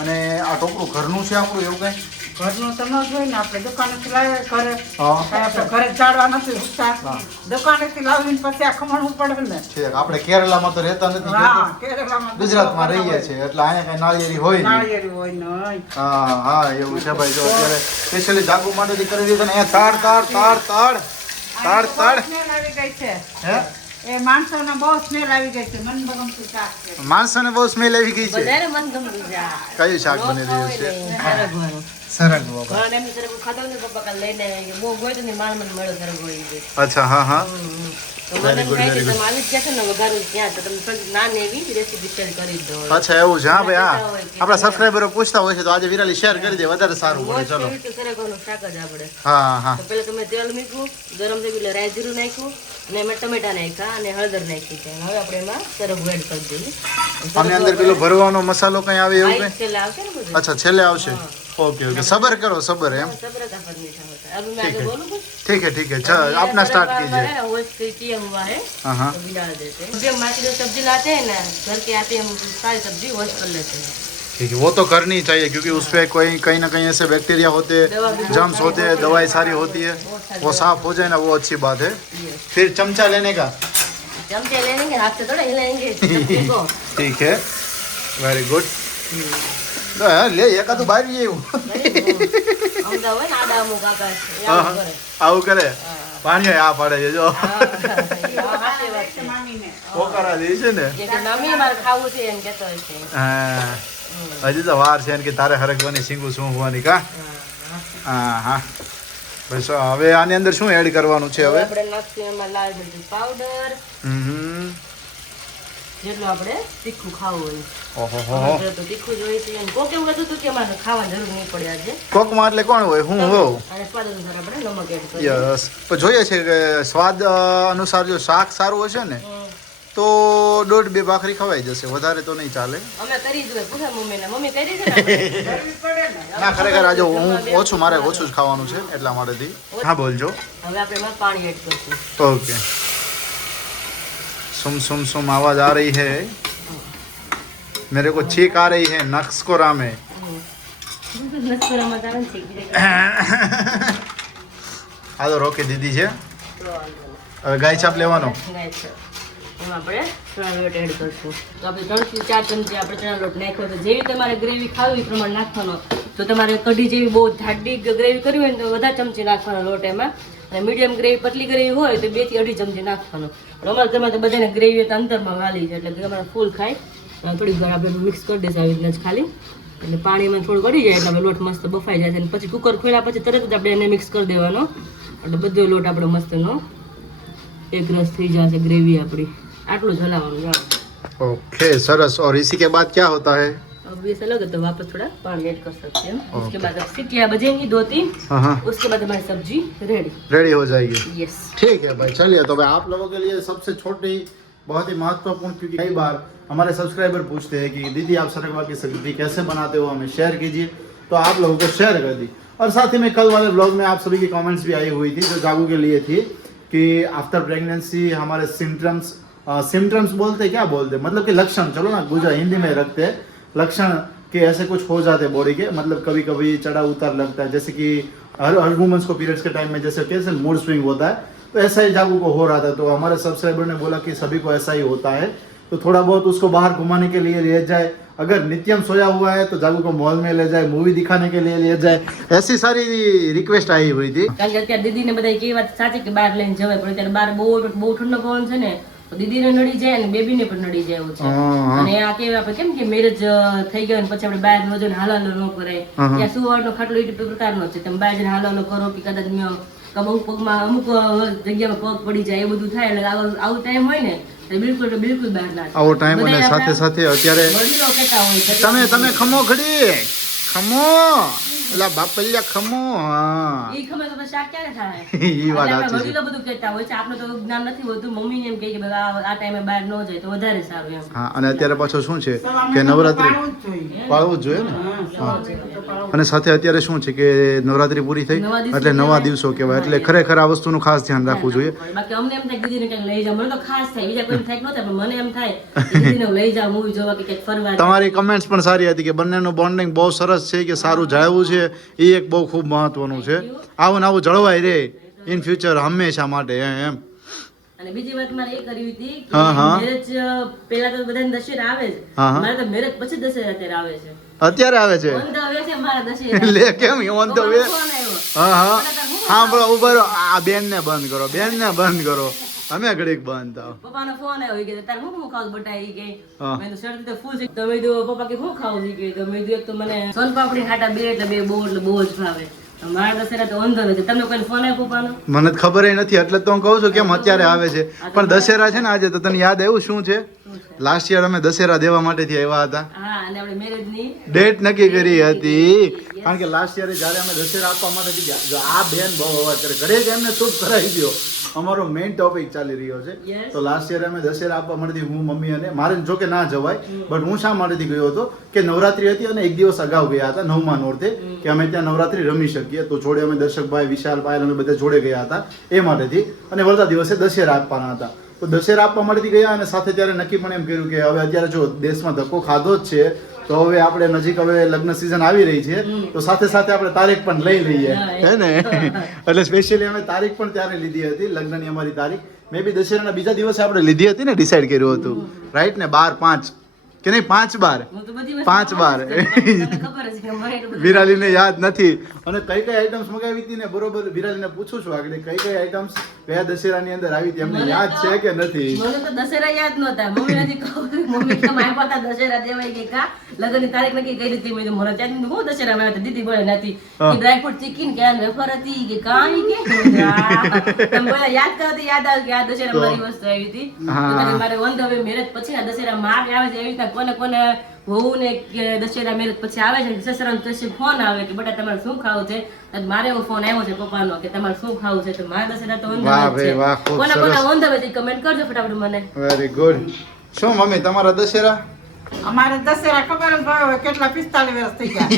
અને આ ટોપરું ઘરનું છે આપણું એવું કઈ? ઘરનું તો ન જ હોય ને, આપણે દુકાનેથી લાવીએ ઘરે. હા. કાંઈ આપણે ઘરે ચાળવા નથી ઉગતા. દુકાનેથી લાવીને પછી આ ખમણવું પડે ને. ઠીક. આપણે કેરલામાં તો રહેતા નથી, હા, કેરલામાં ગુજરાતમાં રહીએ છીએ એટલે અહીંયા કઈ નાળિયેરી હોય નહીં. નાળિયેરી હોય નહીં. હા હા એવું છે ભાઈ. જો અત્યારે સ્પેશિયલી જાગુ માટેથી કરી દીધું ને અહીંયા તાડ તાડ તાડ તાડ તાડ તાડ. સ્મેલ આવી ગઈ છે. હે એ માણસોને બહુ સ્મેલ આવી ગઈ છે. મનગમતું શાક છે. માણસોને બહુ સ્મેલ આવી ગઈ છે. બધાને મન ગમતું છે આ. કયું શાક નો બની રહ્યું છે? ખાવાય ને સરગવાનું. સરગવો. ઘણા એમની સરગવું ખાતા હોય ને પપ્પા કાલે લઈને આવ્યા કે બહુ ગોય તો નહીં માણ મને મળ્યો સરગવો ઈ કે. અચ્છા હા હા. તો મને એમ થાય કે તમે આવી જ જશો ને વઘારું ત્યાં તો તમે થોડીક નાની એવી રેસીપી શેર કરી જ દો. અચ્છા એવું છે. હા ભાઈ હા. આપણા સબસ્ક્રાઇબરો પૂછતા હોય છે તો આજે વિરાલી શેર કરી દે, વધારે સારું પડે. ચલો. મોસ્ટ તો સરગવાનું શાક જ આપણે. હા હા તો પહેલા તમે તેલ મૂક્યું, ગરમ થઈ ગયું એટલે રાઈ જીરું નાખ્યું અને એમાં ટમેટા નાખ્યા અને હળદર નાખી છે. હવે આપણે એમાં સરગવો એડ કરી દઈએ. આની અંદર પેલો ભરવાનો મસાલો કઈ આવે એવું કઈ? છેલ્લે આવશે ને બધું. अच्छा छेले आवशे. ओके ओके सबर करो सबर एम. सब्र का फल मीठा होता है. अब मैं आगे बोलूं कुछ? ठीक है चल अपना स्टार्ट कीजिए. वो किया हुआ है हाँ हाँ तो भी डाल देते हैं. जब हम मार्केट से सब्जी लाते हैं ना, घर के आते हैं हम सारी सब्जी वॉश कर लेते हैं. ठीक है वो तो करनी चाहिए क्योंकि उस पे कोई कहीं ना कहीं ऐसे बैक्टीरिया होते हैं, जर्म्स होते हैं, दवाई सारी होती है, वो साफ हो जाए ना वो अच्छी बात है. फिर चमचा लेने का. चमचे ले लेंगे, हाथ से थोड़ा हिलाएंगे सब्जी को. ठीक है वेरी गुड. લે એકાદું બહાર એવું हम तो है ना आदा मुंह का कर या करे. આવું કરે પાણી આ પાડે છે જો हाथे बात है. મામીને. પોકારા દે છે ને. ये कि मम्मी हमारे खाવું છે એમ કહેતો હોય છે. હા હજી તો વાર છે ને કે તારે હરગવાની સિંગુ શું હોવાની કા. હા હા બસ હવે આની અંદર શું એડ કરવાનું છે હવે? આપણે નાખીએ એમાં લાલ મરચું પાવડર, હમ જેટલું આપણે તીખું ખાવું હોય. ઓહો અમારે તો તીખું જ હોય છે. અને કોક એવું કહેતું હતું કે અમારે ખાવાની જરૂર નહીં પડે આજે. કોકમાં એટલે કોણ હોય હું હોઉં? અને સ્વાદ અનુસાર આપણે નમક એડ કરીએ. યસ પણ જોઈએ છે કે સ્વાદ અનુસાર જો શાક સારું હશે ને તો 1.5-2 ભાખરી ખવાઈ જશે, વધારે તો નહીં ચાલે. અમે કરી જોઈએ. પૂછા મમ્મીને. મમ્મી કરી છે ને આપણે? કરવી પડે ને. ના ખરેખર આજે હું ઓછું મારે ઓછું જ ખાવાનું છે એટલા માટેથી. હા બોલજો. હવે આપણે એમાં પાણી એડ કરશું. ओके सुम सुम सुम आवाज आ रही है, मेरे को छींक आ रही है नक्स को रामे. નસકોરામાં તારણ શીખી દે. આ તો રોકી દીધી છે. હવે ગાય છાપ લેવાનો. એમાં આપણે ચણા લોટ એડ કરશું. તો આપણે 3 થી 4 ચમચી આપણે ચણા લોટ નાખ્યો છે. જેવી તમારે ગ્રેવી ખાવી એ પ્રમાણે નાખવાનો. તો તમારે કઢી જેવી બહુ જાડી ગ્રેવી કરવી હોય ને તો વધારે ચમચી નાખવાનો લોટ એમાં. અને મીડિયમ ગ્રેવી પતલી ગ્રેવી હોય તો 2 થી 2.5 ચમચી નાખવાનો. અમારા ઘરમાં તો બધાને ગ્રેવી તો અંતરમાં વાલી છે એટલે તમારે ફૂલ ખાય. થોડીક વાર આપણે મિક્સ કરી દઈશું આવી રીતના જ ખાલી. એટલે પાણીમાં થોડું ગળી જાય એટલે લોટ મસ્ત બફાઈ જાય છે. અને પછી કુકર ખોલ્યા પછી તરત જ આપણે એને મિક્સ કરી દેવાનો. એટલે બધો લોટ આપણો મસ્તનો એક રસ થઈ જશે ગ્રેવી આપણી. આટલું જ હલાવવાનું જાઓ. ओके सरस. और इसी के बाद क्या होता है? अब ये ऐसा लगे तो वापस थोड़ा पानी ऐड कर सकते हैं. उसके बाद अब सीटियाँ बजेंगी 2-3. हाँ हाँ उसके बाद हमारी सब्जी रेडी. रेडी हो जाएगी. यस. ठीक है भाई चलिए. तो भाई आप लोगों के लिए सबसे छोटी बहुत ही महत्वपूर्ण क्योंकि कई बार हमारे सब्सक्राइबर पूछते हैं कि दीदी आप सरगवा की सब्जी कैसे बनाते हो, हमें शेयर कीजिए. तो आप लोगों को शेयर कर दी. और साथ ही में कल वाले ब्लॉग में आप सभी की कमेंट्स भी आई हुई थी जो जागू के लिए थी कि आफ्टर प्रेगनेंसी हमारे सिम्टम्स बोलते हैं, क्या बोलते हैं मतलब कि लक्षण, चलो ना गुजरा हिंदी में रखते हैं लक्षण कि ऐसे कुछ हो जाते हैं बॉडी के. मतलब कभी कभी चढ़ा उतार लगता है जैसे कि हर वुमेंस को पीरियड्स के टाइम में जैसे कैसे मूड स्विंग होता है तो ऐसा ही जागू को हो रहा था. तो हमारे सब्सक्राइबर ने बोला कि सभी को ऐसा ही होता है तो थोड़ा बहुत उसको बाहर घुमाने के लिए ले जाए. अगर नित्यम सोया हुआ है तो जागू को मॉल में ले जाए, मूवी दिखाने के लिए ले जाए. ऐसी सारी रिक्वेस्ट आई हुई थी. કારણ કે અત્યારે દીદીને બધા કેવી વાત સાચી કે બહાર લઈને જવાય પણ અત્યારે બહાર બહુ ઠંડો પવન છે ને તો દીદીને નડી જાય અને બેબીને પણ નડી જાય એવું છે. અને આ કેવું આપણે કેમ કે મેરેજ થઈ ગયો ને પછી આપણે બહાર ન જઈને હાલાલો ન કરાય. ત્યાં સુવાનો ખાટલો એ પ્રકારનો છે. તમે બહાર જઈને હાલાલો કરો કે કદાચ અમુક પગમાં અમુક જગ્યામાં પગ પડી જાય એ બધું થાય. એટલે આવું ટાઈમ હોય ને તો બિલકુલ બહાર ના આવો ટાઈમ અને સાથે સાથે અત્યારે વડીલો કહેતા હોય છે તમે ખમો ઘડી ખમો એલા બાપલિયા ખમો. હા ઈ ખબર તો શાક ક્યારે થાય. ઈ વાત એટલે આપણે સાચી છે. વડીલો બધું કહેતા હોય છે. આપણે તો જ્ઞાન નથી હોતું. મમ્મીને એમ કહે કે ભાઈ આ ટાઈમે બહાર ન જાય તો વધારે સારું એમ. હા અને અત્યારે પાછો શું છે સવારમાં કે તો નવરાત્રી પાડવું જ જોઈએ. પાળવું જ જોઈએ ને. હા. અને સાથે અત્યારે શું છે કે નવરાત્રી પૂરી થઈ એટલે નવા દિવસો કહેવાય એટલે ખરેખર આ વસ્તુનું ખાસ ધ્યાન રાખવું જોઈએ. બાકી અમને એમ થાય કે દીદીને કંઈક લઈ જાવ. મને તો ખાસ થાય. બીજા કોઈ થાય ન થાય પણ મને એમ થાય કે દીદીને લઈ જાવ મૂવી જોવા કે કંઈક ફરવા. તમારી કમેન્ટ્સ પણ સારી હતી કે બંનેનું બોન્ડિંગ બહુ સરસ છે કે સારું જાળવું છે છે એ એક બહુ ખૂબ મહત્વનું છે. આવું ને આવું જળવાઈ રહે ઇન ફ્યુચર હંમેશા માટે એમ. અને બીજી વાત મારે એ કરવી હતી હા, કે હા. મેરેજ પેલા તો બધાને દશેરા આવે છે, હા, હા. મારે તો મેરેજ પછી દશેરા અત્યારે આવે છે. અત્યારે આવે છે On the way છે મારા દશેરા. લે કેમ ઓન ધ વે? ફોન આવ્યો. હા હા હા બરો ઉભા રહો. આ બેન ને બંધ કરો, બેન ને બંધ કરો, અમે ઘડીક બંધ થાવ. પપ્પાનો ફોન આવ્યો કે તારે હું ખાવું બટા ઈ કે હા. મેં તો શરદી તો ફૂલ છે. તમે તો પપ્પા કે હું ખાવું છે કે તમે એક તો મને સોનપાપડી ખાટા બે એટલે બે બહુ જ ભાવે. મારા દશેરા તો વાંધો નથી. તમને કોઈ ફોન આવ્યો પપ્પાનો? મને તો ખબર નથી એટલે તો હું કહું છું કેમ અત્યારે આવે છે. પણ દશેરા છે ને આજે તો તને યાદ આવ્યું શું છે? લાસ્ટ યર અમે દશેરા દેવા માટેથી આવ્યા હતા. હા, અને આપણે મેરેજ ની ડેટ નક્કી કરી હતી કારણ કે લાસ્ટ યરે જ્યારે અમે દશેરા આપવા માટે ગયા, જો આ બેન બહુ અવાજ કરે ઘરે જ એમને ચૂપ કરાવી દો. અમારો મેઇન ટોપિક ચાલી રહ્યો છે. Yes. તો લાસ્ટ યરે અમે દશેરા આપવા માટેથી હું મમ્મી અને મારે જો કે ના જવાય બટ હું શા માટેથી ગયો હતો કે નવરાત્રી હતી અને એક દિવસ અગાઉ ગયા હતા 9મા નોરતે કે અમે ત્યાં નવરાત્રી રમી શકીએ. તો જોડે અમે દર્શકભાઈ વિશાલ પાયલ અમે બધા જોડે ગયા હતા એ માટેથી. અને વળતા દિવસે દશેરા આપવાના હતા. તો દશેરા આપવા માટેથી ગયા અને સાથે ત્યારે નક્કી પણ એમ કર્યું કે હવે અત્યારે જો દેશમાં ધક્કો ખાધો જ છે તો હવે આપણે નજીક હવે લગ્ન સિઝન આવી રહી છે તો સાથે સાથે આપણે તારીખ પણ લઈ લઈએ હે ને. એટલે સ્પેશિયલી અમે તારીખ પણ ત્યારે લીધી હતી લગ્નની અમારી તારીખ મે બી દશેરાના બીજા દિવસે આપણે લીધી હતી ને ડિસાઈડ કર્યું હતું રાઈટ ને 12/5 કે નહીં 5/12 હું તો બધી વસ્તુ 5/12 તમને ખબર જ છે કે મને એટલું બધું વિરાલીને યાદ નથી અને કઈ કઈ આઈટમ્સ મગાવી હતી ને બરોબર વિરાલીને પૂછું છું આગળ કઈ કઈ આઈટમ્સ કયા દશેરાની અંદર આવી હતી એમને મને યાદ તો- છે કે નથી? મને તો દશેરા યાદ નહોતા. મમ્મી નથી કહું મમ્મી કે મારા પાતા દશેરા દેવાય કે કા લગ્નની તારીખ નક્કી કરી હતી. મેં કીધું મને ત્યાંથી હું દશેરા માં દીદી બોલે નથી હા. કે ડ્રાયફ્રૂટ ચીકીન કે આ વેફર હતી કે કાંઈ કે તમે બોલ્યા યાદ કરતી યાદ આવે કે આ દશેરા મારી વસ્તુ આવી હતી. હા. તો તમે મારે વન હવે મેરેજ પછી આ દશેરા માં આવે છે એવી રીતના કોને કોને વહુ ને કે દશેરા મેરેજ પછી આવે છે સસરાનો પછી ફોન આવે કે બેટા તમારે શું ખાવું છે? તો મારે એવો ફોન આવ્યો છે પપ્પાનો કે તમારે શું ખાવું છે? તો મારા દશેરા તો વાહ વંદવે ભાઈ, છે. વાહ, ખૂબ કોના સરસ. કોના વંદવે છે કમેન્ટ કરજો ફટાફટ મને. Very good. શું મમ્મી તમારા દશેરા? અમારે દશેરા ખબર જ હોય હવે કેટલા 45 વર્ષ થઈ ગયા.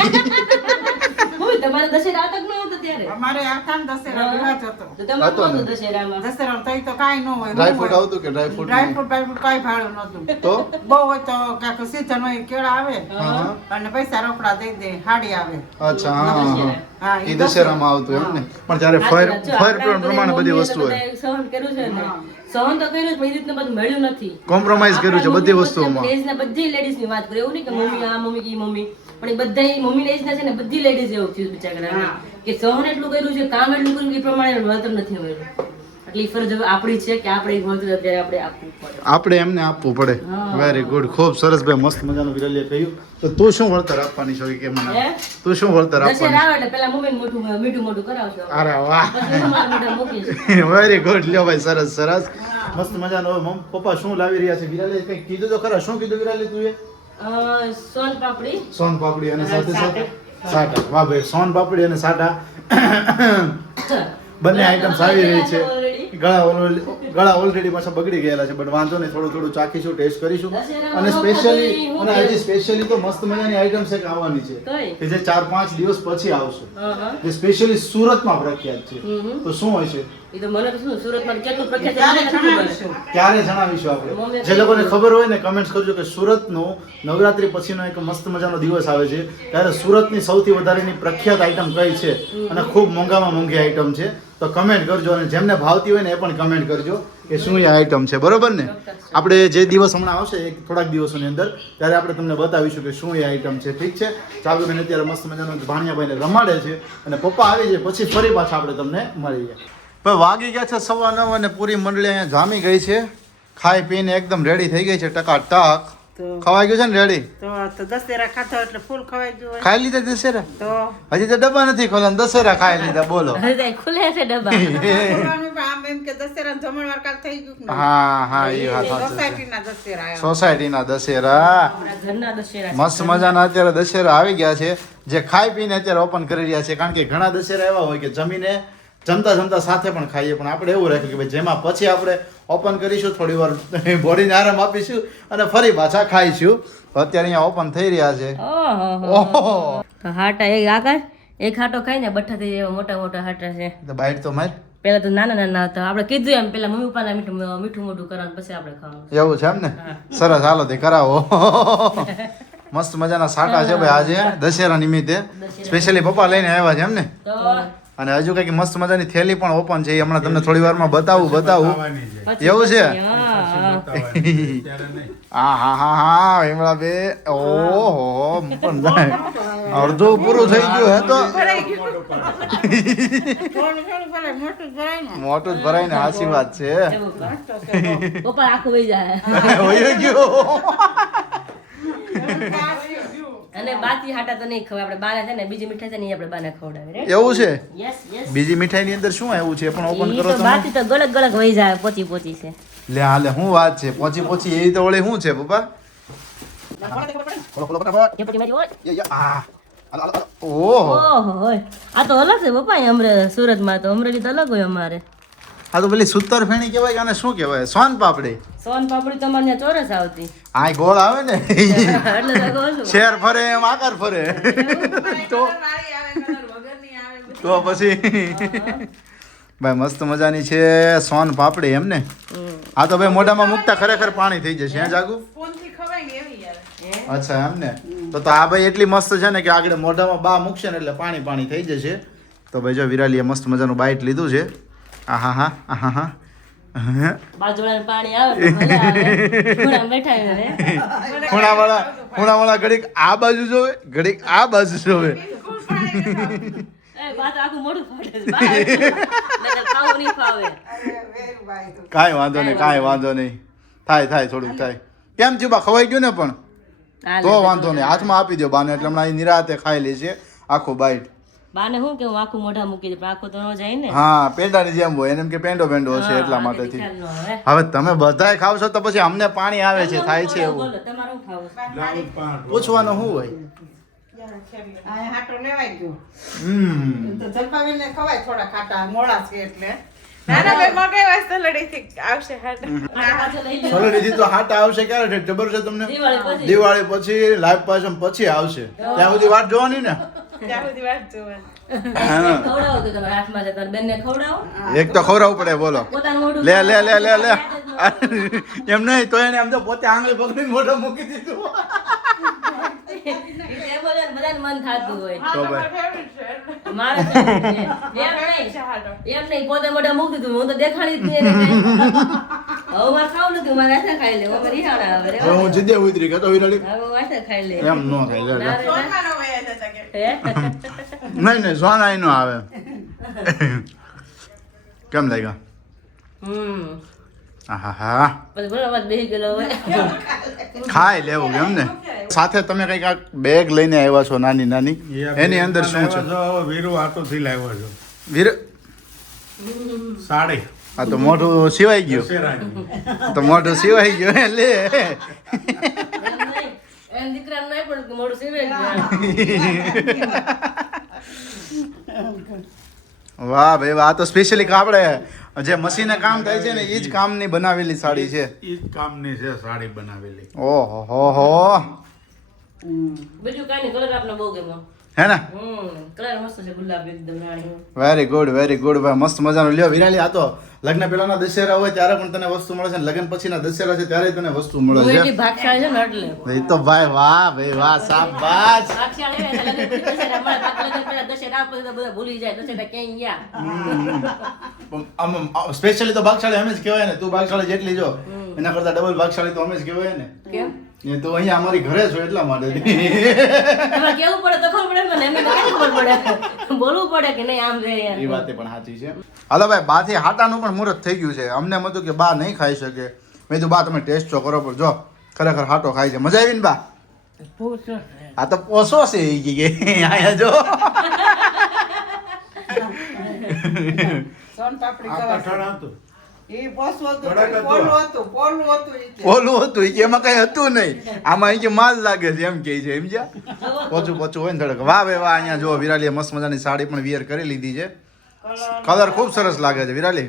હું તમારા દશેરા હતા કે ન હતા ત્યારે? અમારે આખા દશેરા રિવાજ હતો. તો તમારે હતો ને? નહોતું દશેરામાં. દશેરા થઈ તો કાંઈ ન હોય. ડ્રાયફ્રૂટ આવતું કે ડ્રાયફ્રૂટ ડ્રાયફ્રૂટ બાયફ્રૂટ કાંઈ ભાડું નહોતું. તો બહુ હોય તો કાંઈક સીઝન હોય કેળા આવે હા હા. અને પૈસા રોકડા દઈ દે હાડી આવે. અચ્છા હા હા હા હા, એ દશેરામાં આવતું એમ ને પણ ત્યારે ફર જો ફર આપણા પ્રમાણે બધી મમ્મીએ વસ્તુ તો હોય બધાએ સહન કર્યું છે ને. સહન તો કર્યું જ, પણ એ રીતનું બધું મળ્યું નથી. કોમ્પ્રોમાઇઝ કર્યું છે બધી વસ્તુઓમાં. લેડીઝના બધી લેડીઝની વાત કરે એવું નહીં કે મમ્મી આ મમ્મી કે ઈ મમ્મી પણ એ બધા મમ્મી લેડીઝના છે ને બધી લેડીઝ એવું થયું બિચારા કે સહન એટલું કર્યું છે કામ એટલું કર્યું કે એ પ્રમાણે વળતર નથી મળ્યું. એટલે ઈ ફરજ હવે આપણી છે કે આપણે ઈ વળતર અત્યારે આપણે આપવું પડે. આપણે એમને આપવું પડે. હા. વેરી ગુડ ખૂબ સરસ ભાઈ મસ્ત મજાનું વિરલીએ કહ્યું. તો તું શું વળતર આપવાની છો કે મને હે? તું શું વળતર દશેરા આપવાની આવે એટલે પેલા મમ્મીને મીઠું મોઢું કરાવશો. અરે વાહ પછી હું મારા મોઢા મૂકીશ. વેરી ગુડ લ્યો ભાઈ સરસ સરસ મસ્ત મજાનો હવે પપ્પા શું લાવી રહ્યા છે વિરાલે કંઈક કીધું તો ખરા શું કીધું વિરાલે તું સોન પાપડી સોન પાપડી અને સાથે સાથે સાટા વાહ ભાઈ સોન પાપડી અને સાટા બંને આઈટમ્સ આવી રહી છે ગળા ઓલરેડી પાછા બગડી ગયેલા છે બટ વાંધો નહીં થોડું થોડું ચાખીશું ટેસ્ટ કરીશું અને સ્પેશિયલી અને આજે સ્પેશિયલી તો મસ્ત મજાની આઈટમ્સ એક આવવાની છે કઈ? કે જે 4-5 દિવસ પછી આવશે હા હા જે સ્પેશિયલી સુરતમાં પ્રખ્યાત છે તો શું હોય છે એ તો મને તો શું સુરતમાં કેટલું પ્રખ્યાત છે મને નથી ખબર. ક્યારે જણાવીશું આપણે જે લોકોને ખબર હોય ને કમેન્ટ્સ કરજો કે સુરતનો નવરાત્રી પછીનો એક મસ્ત મજાનો દિવસ આવે છે ત્યારે સુરતની સૌથી વધારેની પ્રખ્યાત આઈટમ કઈ છે અને ખૂબ મોંઘામાં મોંઘી આઈટમ છે તો કમેન્ટ કરજો અને જેમને ભાવતી હોય ને એ પણ કમેન્ટ કરજો કે શું એ આઈટમ છે બરોબર ને આપણે જે દિવસ હમણાં આવશે એક થોડાક દિવસોની અંદર ત્યારે આપણે તમને બતાવીશું કે શું એ આઈટમ છે ઠીક છે ચાલુ બેન અત્યારે મસ્ત મજાનો ભાણિયાભાઈને રમાડે છે અને પપ્પા આવી જાય પછી ફરી પાછા આપણે તમને મળીએ પણ વાગી ગયા છે 9:15 અને પૂરી મંડળી અહીંયા જામી ગઈ છે ખાઈ પીને એકદમ રેડી થઈ ગઈ છે ટકાટક તો ખવાઈ ગયું છે ને રેડી તો દશેરા ખાધો એટલે ફૂલ ખવાઈ ગયું હોય. ખાઈ લીધા દશેરા તો હજી તો ડબ્બા નથી ખોલા ને દશેરા ખાઈ લીધા બોલો હવે તો ખુલે છે ડબ્બા. બોલવાનું પણ આમ એમ કે દશેરાનું જમણવાર કાલ થઈ ગયું કે નહીં? હા હા એ વાત સાચી છે સોસાયટીના દશેરા આવ્યા. સોસાયટીના દશેરા આપણા ઘરના દશેરા છે. મસ્ત મજાના અત્યારે દશેરા આવી ગયા છે જે ખાઈ પીને અત્યારે ઓપન કરી રહ્યા છે કારણ કે ઘણા દશેરા એવા હોય કે જમીને જમતા જમતા સાથે પણ ખાઈએ પણ આપણે એવું રાખ્યું કે ભાઈ જેમાં પછી આપણે ઓપન કરીશું થોડી વાર બોડીને આરામ આપીશું અને ફરી પાછા ખાઈશું અત્યારે અહીંયા ઓપન થઈ રહ્યા છે ઓહો. ઓહો તો હાટા એક આકાર એક હાટો ખાઈને બઠ્ઠા થઈ જાય એવા મોટા મોટા હાટા છે. તો બાઈટ તો માર પેલા તો નાના નાના હતા આપણે કીધું એમ પેલા મમ્મી પપ્પાના મીઠું મોઢું કરવાનું પછી આપણે ખાવાનું. એવું છે એમ ને સરસ હાલો તે કરાવો મસ્ત મજાના સાટા છે ભાઈ આજે દશેરા નિમિત્તે સ્પેશિયલી પપ્પા લઈને આવ્યા છે એમ ને તો અને હજુ કઈક મસ્ત મજાની થેલી પણ ઓપન છે એ હમણાં તમને થોડી વારમાં બતાવું એવું છે હા હા હા હા વિમળા બે ઓહો પણ અડધું પૂરું થઈ ગયું હે તો મોટું જ ભરાય ને સાચી વાત છે પપ્પા આખું વહી જાય હોય ગયું અને બાકી હાટા તો નહીં ખવાય આપણે બાને છે ને બીજી મીઠાઈ છે ને ઈ આપણે બાને ખવડાવે રે એવું છે યસ યસ બીજી મીઠાઈની અંદર શું એવું છે એ પણ ઓપન ઈ કરો તો તમે બાકી તો ગળક ગળક વહી જાય પોચી પોચી છે લે હાલે શું વાત છે પહોંચી પહોંચી એવી તો ઓળી શું છે પપ્પા ખોલો ખોલો ફટાફટ એ પછી મારી ઓય આ ઓહો ઓહો હોય આ તો અલગ છે પપ્પા અમરે સુરતમાં તો અમરેલી તો અલગ હોય અમારે આ તો પેલી સુતર ફેણી કહેવાય કે આને શું કહેવાય સોન પાપડી સોન પાપડી તો અમારે ત્યાં ચોરસ આવતી આ ગોળ આવે ને એટલે તો કહું છું શેર ફરે એમ આકાર ફરે તો તો પછી ભાઈ મસ્ત મજાની છે સોન પાપડી એમ ને આ તો ભાઈ મોઢામાં મૂકતા ખરેખર પાણી થઈ જશે હે જાગુ સ્પૂનથી ખવાય ને એવી યાર અચ્છા એમ ને તો આ ભાઈ એટલી મસ્ત છે ને કે આગળ મોઢામાં બા મૂકશે ને એટલે પાણી પાણી થઈ જશે તો ભાઈ જો વિરાલીએ મસ્ત મજાનું બાઈટ લીધું છે આહા હા આહા હા બાજુવાળાને પાણી આવે તો મજા આવે ખૂણામાં બેઠા હોય ને ખૂણાવાળા ઘડીક આ બાજુ જોવે ઘડીક આ બાજુ જોવે એ બા તો આખું મોઢું ફાટે છે બા નકર ખાવું નહીં ફાવે કાંઈ વાંધો નહીં કાંઈ વાંધો નહીં થાય થોડુંક થાય કેમ થયું બા ખવાઈ ગયું ને પણ તો વાંધો નહીં હાથમાં આપી દો બાને એટલે હમણાં નિરાતે ખાઈ લેશે આખું બાઈટ બાને શું કે હું આખું મોઢા મૂકી દે પણ આખું તો ન જાય ને હા પેંડાની જેમ હોય એને એમ કે પેંડો હશે એટલા માટેથી ખ્યાલ ન આવે હવે તમે બધાય ખાવશો તો પછી અમને પાણી આવે છે થાય છે એવું બોલો તમારે શું ખાવું પૂછવાનું શું હોય આ હાટો લેવાય ગયો હમ તો જલપાબેનને ખવાય થોડા ખાટા મોળા છે એટલે નાના બે મગાઈ વાસ્તે લડીથી આવશે હાટ પાછો લઈ લે સોલડીથી તો હાટા આવશે ક્યારે છે ખબર છે તમને દિવાળી પછી લાઈવ પાછમ પછી આવશે ત્યાં સુધી વાત જોવાની ને ત્યાં સુધી વાત જોવાની ખવડાવો તો તમારા હાથમાં છે તાર બેનને ખવડાવો એક તો ખવડાવવું પડે બોલો પોતાનું મોઢું લે એમ નહીં તો એને આમ તો પોતે આંગળી પકડીને મોઢો મૂકી દીધું બધાને મન થતું હોય તો ભાઈ ફેવરિટ છે એટલે મારે તો એમ નહીં પોતે મોઢા મૂકી દીધું હું તો દેખાડી જ નહીં એને કાંઈ. હવે મારે ખાવું નથી મારે આથા ખાઈ લે હવે રિહાણા આવે રે હવે હું જીદે ઉતરી કે તો વિરાડી હવે આથા ખાઈ લે એમ નો થાય લે, લે. ના રે ના. સોનાનો વયા જતા કે હે? નહીં સોના નો આવે કેમ લાગ્યા હમ આહા પછી બરાબર બેસી ગયેલો હોય ખાઈ લેવું એમ ને સાથે તમે કઈક આ બેગ લઈને આવ્યા છો નાની નાની એની અંદર શું છે વીરુ આટોથી લાવ્યો છું વીર સાડી આ તો મોઢું સિવાય ગયું દશેરાની તો મોઢું સિવાય ગયું લે એમ નહીં એમ દીકરાને નહીં પણ મોઢું સીવે વાહ ભાઈ વાહ આ તો સ્પેશિયલી આપણે જે મશીને કામ થાય છે ને એ જ કામની બનાવેલી સાડી છે ઈ જ કામની છે સાડી બનાવેલી ઓહો હો હો બીજું કાંઈ નહીં કલર આપને બહુ ગમ્યો હે ને કલર મસ્ત છે ગુલાબી એકદમ રાણી વેરી ગુડ ભાઈ મસ્ત મજાનો લ્યો વિરાલી આ તો લગ્ન પહેલાના દશેરા હોય ત્યારે પણ તને વસ્તુ મળે છે ને લગ્ન પછીના દશેરા છે ત્યારે તને વસ્તુ મળે હું છે એટલી ભાગશાળી છે ને એટલે એ તો ભાઈ વાહ શાબાશ ભાગશાળી ને એટલે લગ્ન પછી દશેરા મળે બાકી લગ્ન પહેલા દશેરા પછી તો બધા ભૂલી જાય દશેરા ક્યાંય ગયા સ્પેશિયલી તો ભાગશાળી અમે જ કહેવાય ને તું ભાગશાળી જેટલી જો એના કરતા ડબલ ભાગશાળી તો અમે જ કહેવાય ને કેમ એ તો અહીંયા અમારી ઘરે છો એટલા માટે તમારે કેવું પડે તો ખબર પડે મને એમને તો કેવી ખબર પડે બોલવું પડે કે નહીં આમ રે એ વાતે પણ સાચી છે હાલો ભાઈ બાથી હાટાનું પણ મુહૂર્ત થઈ ગયું છે અમને એમ હતું કે બા નહીં ખાઈ શકે મેં કીધું બા તમે ટેસ્ટ તો કરો પણ જો ખરેખર હાટો ખાય છે મજા આવી ને બા આ તો પોસો છે એ કે અહીંયા જો સોન પાપડી આ કરાય કઠણ હતું એ પોસું હતું કડક હતું. પોલું હતું ઈ કે. ઓલું હતું ઈ કે એમાં કઈ હતું નહીં આમાં ઈ કે માલ લાગે છે એમ કે છે સમજ્યા પોચું હોય ને થોડુંક વાહ ભાઈ વાહ અહીંયા જો વિરાલીએ મસ્ત મજાની સાડી પણ વિયર કરી લીધી છે કલર ખૂબ સરસ લાગે છે વિરાલી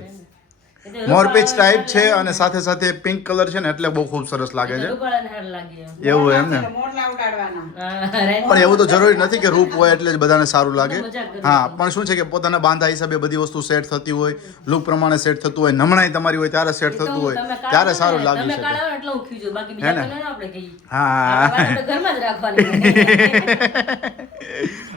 મોરપીચ ટાઈપ છે અને સાથે સાથે પિંક કલર છે ને એટલે બહુ ખૂબ સરસ લાગે છે રૂપાળાને હાર લાગી એમ. એવું એમ ને મોરલા ઉડાડવાના. હા, right. પણ એવું તો જરૂરી નથી કે રૂપ હોય એટલે જ બધાને સારું લાગે. મજાક કરી. હા, પણ શું છે કે પોતાના બાંધા હિસાબે બધી વસ્તુ સેટ થતી હોય, લુક પ્રમાણે સેટ થતું હોય, નમણાઈ તમારી હોય ત્યારે સેટ તો થતું હોય, તમે કાળા ત્યારે છો સારું ને, લાગી તમે શકે. કાળા હોય એટલે હું ખીજું. બાકી હે બીજા ને? કોઈને ના આપણે કહીએ. હા. આપણે તો ઘરમાં જ રાખવાની.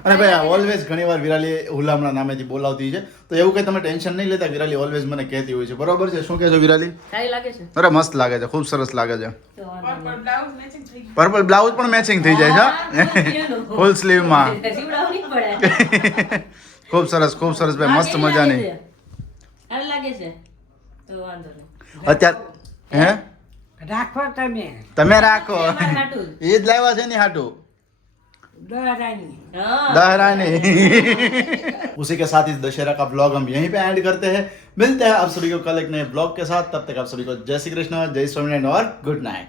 અને ભાઈ ઓલવેઝ ઘણીવાર વિરાલી હુલામણા નામેથી બોલાવતી છે, તો એવું કંઈ તમે ટેન્શન નહીં લેતા. વિરાલી ઓલવેઝ મને કહેતી હોય છે, બરોબર છે? શું કહે છે વિરાલી? સારી લાગે છે અરે મસ્ત લાગે છે, ખૂબ સરસ લાગે છે. તો વાંધો નહીં. પણ બ્લાઉઝ મેચિંગ થઈ ગયું. પર્પલ બ્લાઉઝ પણ મેચિંગ થઈ જાય છે હા, ફૂલ સ્લીવમાં. સીવડાવવું નહીં પડે. ખૂબ સરસ ભાઈ, મસ્ત કેવી મજાની. લાગે છે? સારી લાગે છે તો વાંધો નહીં. અત્યારે હે રાખો તમે તમે રાખો, અમારે હાટું જ. એ જ લાવ્યા છે ને હાટું દરાની. હા. दहराने। उसी के साथ इस दशहरा का ब्लॉग हम यहीं पे एंड करते हैं। मिलते हैं आप सभी को कल एक नए ब्लॉग के साथ। तब तक आप सभी को जय श्री कृष्ण, जय स्वामीनारायण और गुड नाइट।